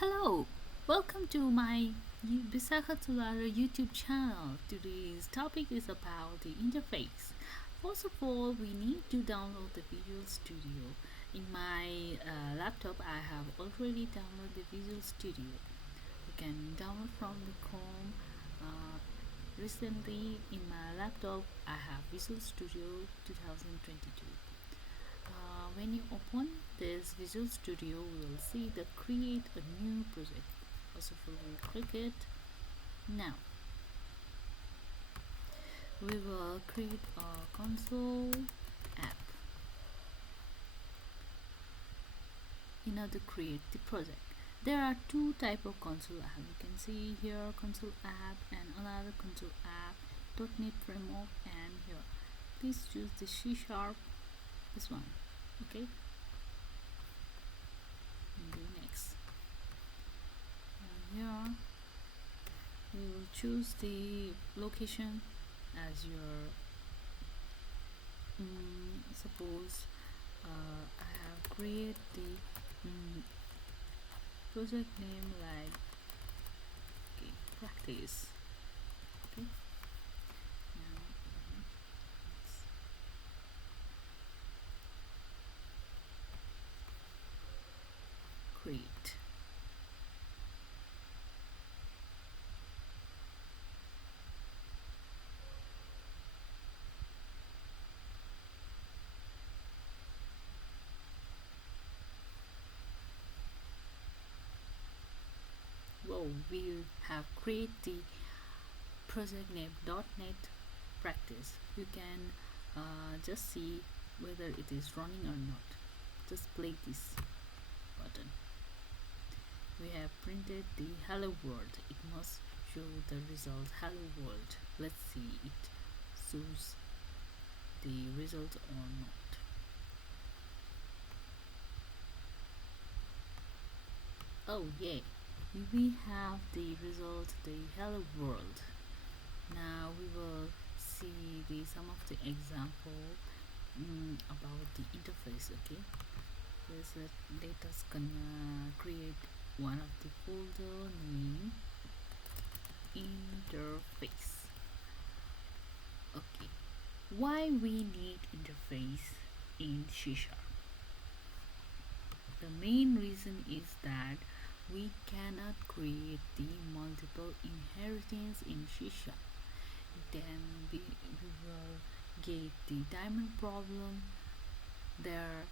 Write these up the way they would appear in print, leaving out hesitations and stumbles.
Hello, welcome to my Bisakatulara YouTube channel. Today's topic is about the interface. First of all, we need to download the Visual Studio. In my laptop, I have already downloaded the Visual Studio. You can download from the Chrome. Recently, in my laptop, I have Visual Studio 2022. When you open this Visual Studio, we will see the create a new project. First of all, we click it. Now we will create a console app. In order to create the project, there are two type of console app. You can see here console app and another console app, .NET framework, and here please choose the C#, this one. Okay, and do next. And here we will choose the location as your suppose I have created the project name like practice. Okay, now let's create. Whoa, we have created the project name .NET practice. You can just see whether it is running or not. Just click this button. We have printed the hello world. It must show the result hello world. Let's see it shows the result or not. Oh yeah, we have the result, the hello world. Now we will see some of the example about the interface. Okay, let us create one of the folder name interface. Okay, why we need interface in C#? The main reason is that we cannot create the multiple inheritance in C#. Then we will get the diamond problem there.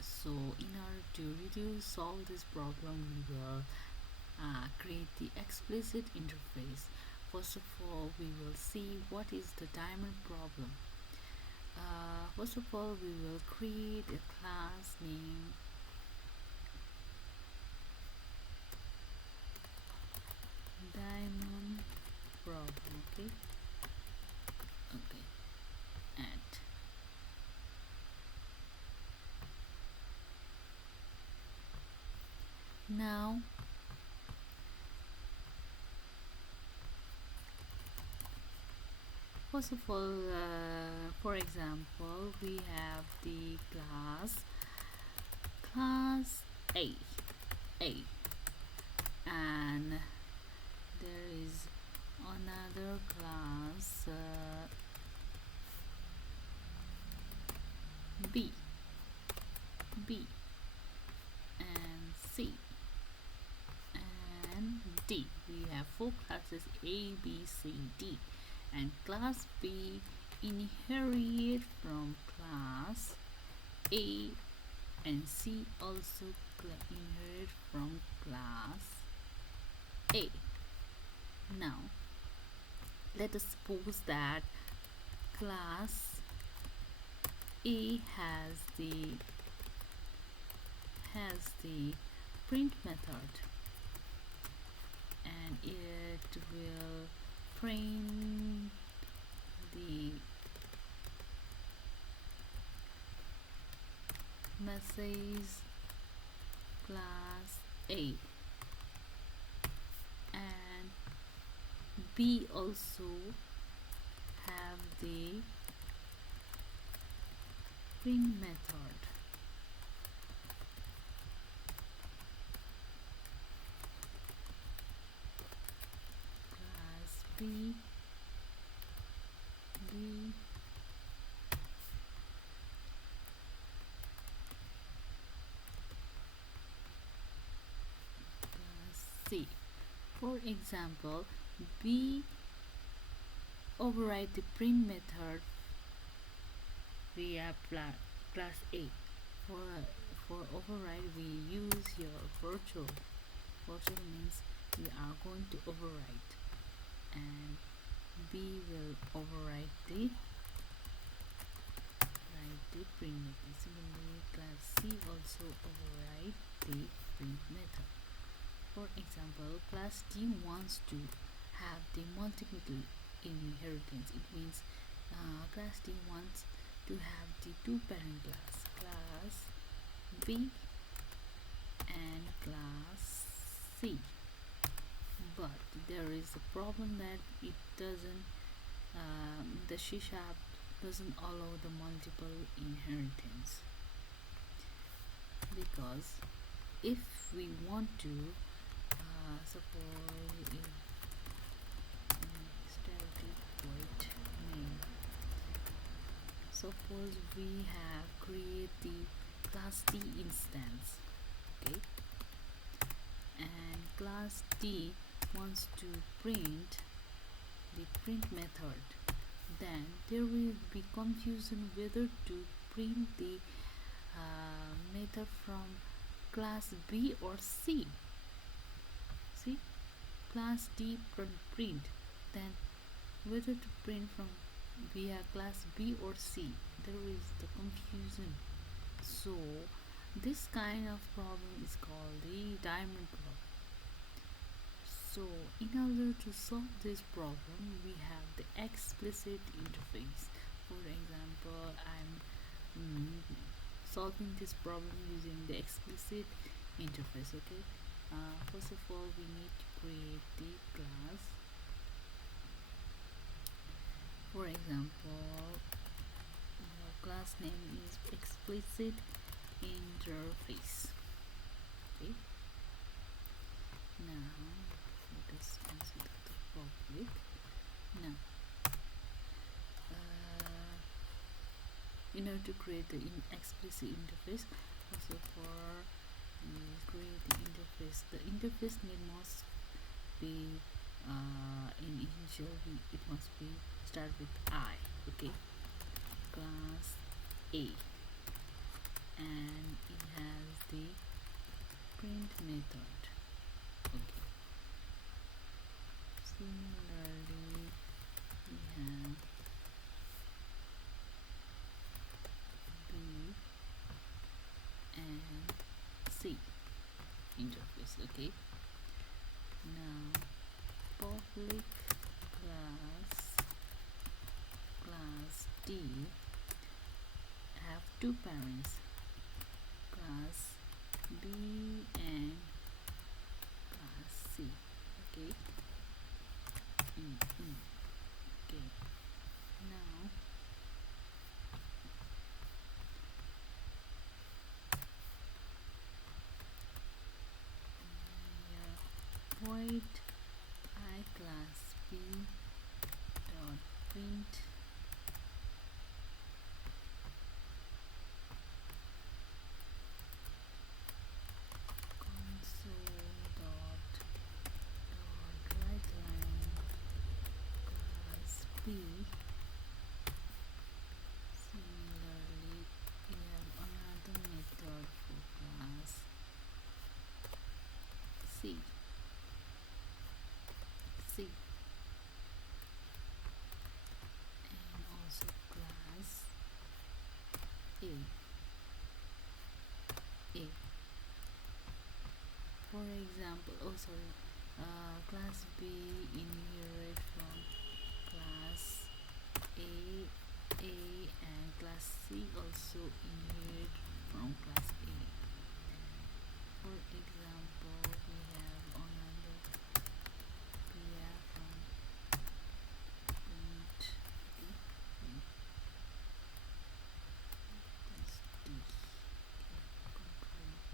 So in order to solve this problem, we will create the explicit interface. First of all, we will see what is the diamond problem. First of all, we will create a class name diamond problem. Okay, and now first of all, for example, we have the class A, and there is another class B, and C, and D. We have four classes A, B, C, D, and class B inherit from class A, and C also inherit from class A. Now let us suppose that class A has the print method, and it will print the message class A, and B also have the print method. C. For example, B override the print method via class A. For override, we use your virtual. Virtual means we are going to override, and B will override the print method. Similarly, class C also override the print method. For example, class D wants to have the multiple inheritance. It means class D wants to have the two parent class B and class C. But there is a problem that it doesn't, the C# doesn't allow the multiple inheritance, because if we want to suppose if static void name, suppose we have create the class D instance, okay, and class D wants to print the print method, then there will be confusion whether to print the method from class B or C. See, class D print, then whether to print from via class B or C, there is the confusion. So this kind of problem is called the diamond problem. So in order to solve this problem, we have the explicit interface. For example, I'm solving this problem using the explicit interface. Okay, first of all, we need to create the class. For example, class name is explicit interface. Okay, now let us consider the public. Now in order to create the explicit interface, also for create the interface name must be in initial, it must be start with I. Okay, class A, and it has the print method. Okay, similarly we have B and C interface. Okay, now public class D have two parents, class B and class C. Okay. Okay, now void IClassB.print console.writeLine class B. Similarly, we have another method for class C. And also class A. For example, class B inherit from class A, and class C also inherit from class A. For example, we have another pair from print. This D. Control D.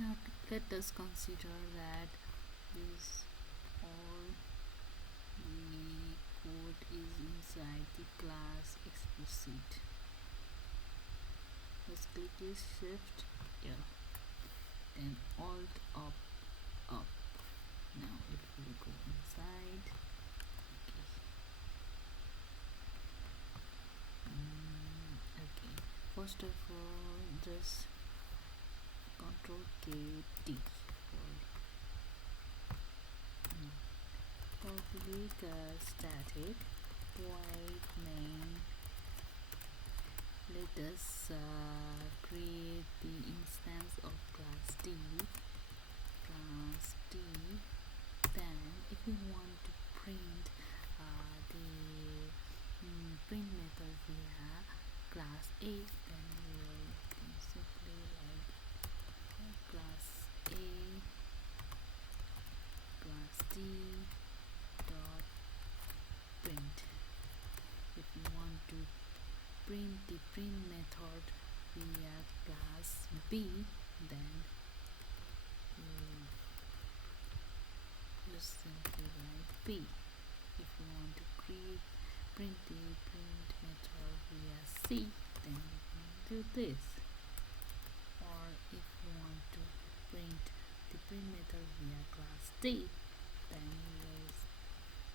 Now let us consider that this all the code is inside the class explicit. Let's click this shift here, then alt up. Now if we go inside, okay, first of all just control K T for public static void main. Let us create the instance of class D. Then if we want to print the print method via class A, then we will simply write class A class D dot print. If we want to print the print method via class B, then just simply write B. If we want to print the print method via C, then we do this. Or if we want to print the print method via class D, then we will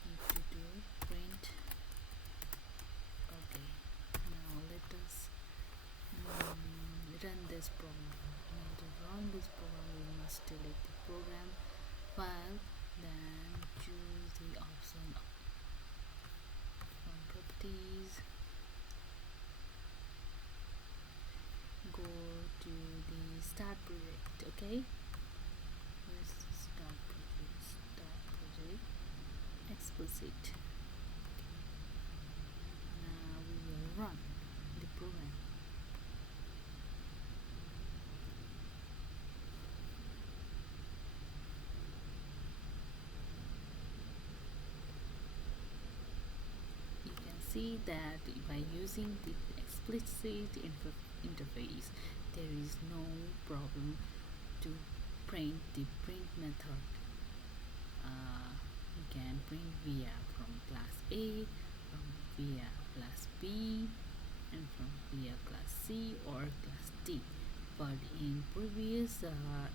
need to do print. Okay, now let us run this program. Now to run this program, we must delete the program file, then choose the option from properties, go to the start project. Okay, here's the start project explicit. Now we will run the program. See that by using the explicit interface, there is no problem to print the print method. We can print via from class A, from via class B, and from via class C or class D. But in previous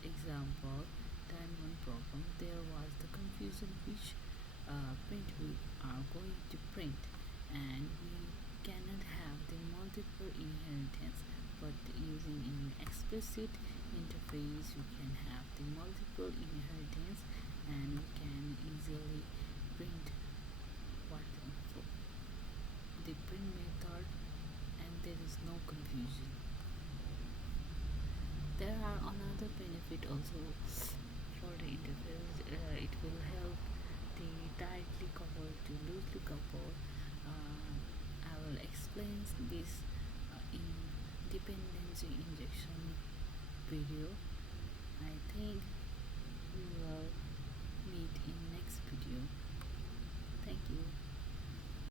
example, diamond problem, there was the confusion which print we are going to print, and we cannot have the multiple inheritance, but using an explicit interface we can have the multiple inheritance, and we can easily print the print method, and there is no confusion. There are another benefit also for the interface. It will help the tightly coupled to loosely coupled. I will explain this in dependency injection video. I think we will meet in next video. Thank you.